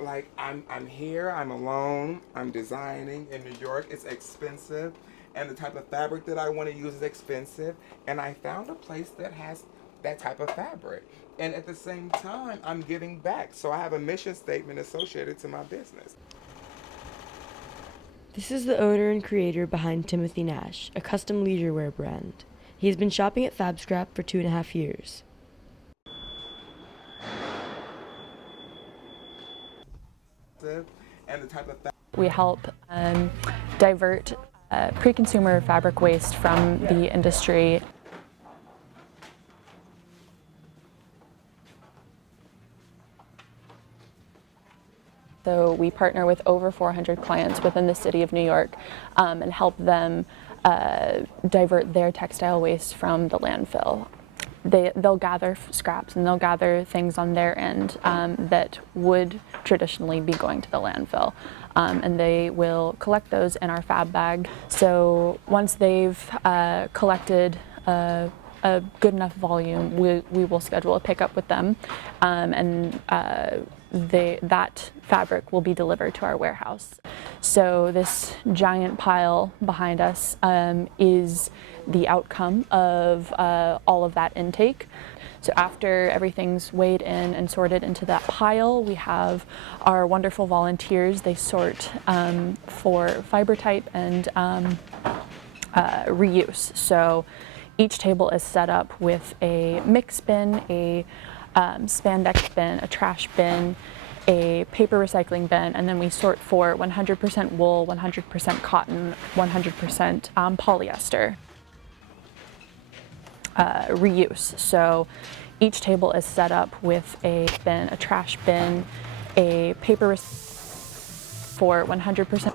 Like I'm here, I'm alone, I'm designing in New York. It's expensive, and the type of fabric that I want to use is expensive. And I found a place that has that type of fabric. And at the same time, I'm giving back. So I have a mission statement associated to my business. This is the owner and creator behind Timothy Nash, a custom leisure wear brand. He has been shopping at FabScrap for 2.5 years. And the type of We help divert pre-consumer fabric waste from the industry. So we partner with over 400 clients within the city of New York and help them divert their textile waste from the landfill. They'll gather scraps and they'll gather things on their end that would traditionally be going to the landfill. And they will collect those in our fab bag. So once they've collected a good enough volume, we will schedule a pickup with them, and that fabric will be delivered to our warehouse. So this giant pile behind us is the outcome of all of that intake. So after everything's weighed in and sorted into that pile, we have our wonderful volunteers. They sort for fiber type and reuse. So each table is set up with a mix bin, a spandex bin, a trash bin, a paper recycling bin, and then we sort for 100% wool, 100% cotton, 100% polyester. Reuse. So each table is set up with a bin, a trash bin, a paper for 100%.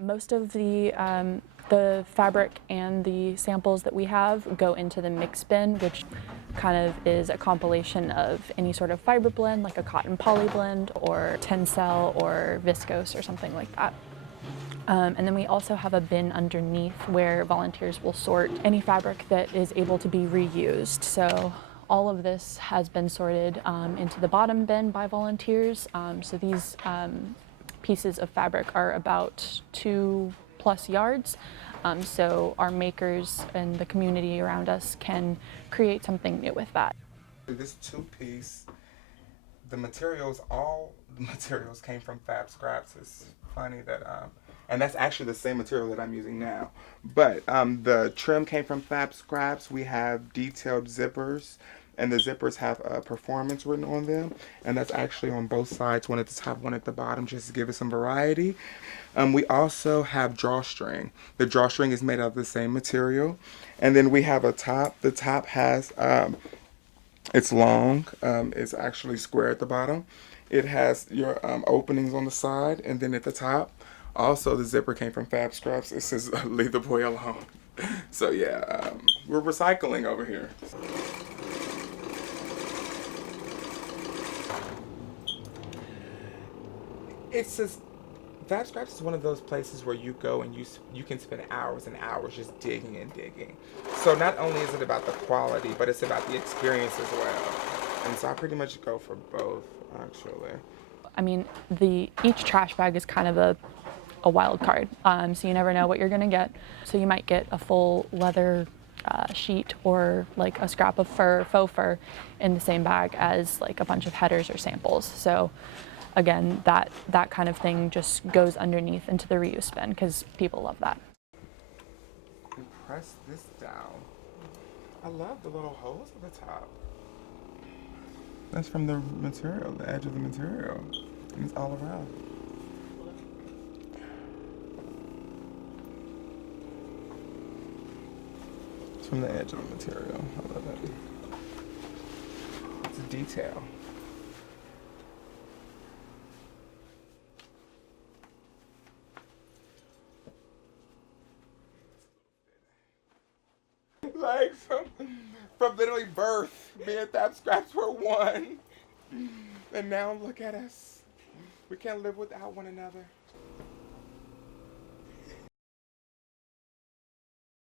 Most of the fabric and the samples that we have go into the mix bin, which kind of is a compilation of any sort of fiber blend, like a cotton poly blend or tencel or viscose or something like that. And then we also have a bin underneath where volunteers will sort any fabric that is able to be reused. So all of this has been sorted into the bottom bin by volunteers. So these pieces of fabric are about 2+ yards. So our makers and the community around us can create something new with that. This two-piece, all the materials came from FabScraps. It's funny that, and that's actually the same material that I'm using now. But the trim came from FabScraps. We have detailed zippers, and the zippers have performance written on them, and that's actually on both sides, one at the top, one at the bottom, just to give it some variety. We also have drawstring. The drawstring is made out of the same material, and then we have a top. The top has it's long. It's actually square at the bottom. It has your openings on the side, and then at the top. Also, the zipper came from FabScraps. It says "Leave the boy alone." So yeah, we're recycling over here. It's just FabScraps is one of those places where you go and you can spend hours and hours just digging and digging. So not only is it about the quality, but it's about the experience as well. And so I pretty much go for both, actually. I mean, each trash bag is kind of a wild card, so you never know what you're gonna get. So you might get a full leather sheet or like a scrap of faux fur in the same bag as like a bunch of headers or samples. So again, that kind of thing just goes underneath into the reuse bin because people love that. And press this down. I love the little holes at the top. That's from the material, the edge of the material. And it's all around. It's from the edge of the material. I love it. It's a detail. Like from literally birth, me and FabScraps were one. And now look at us. We can't live without one another.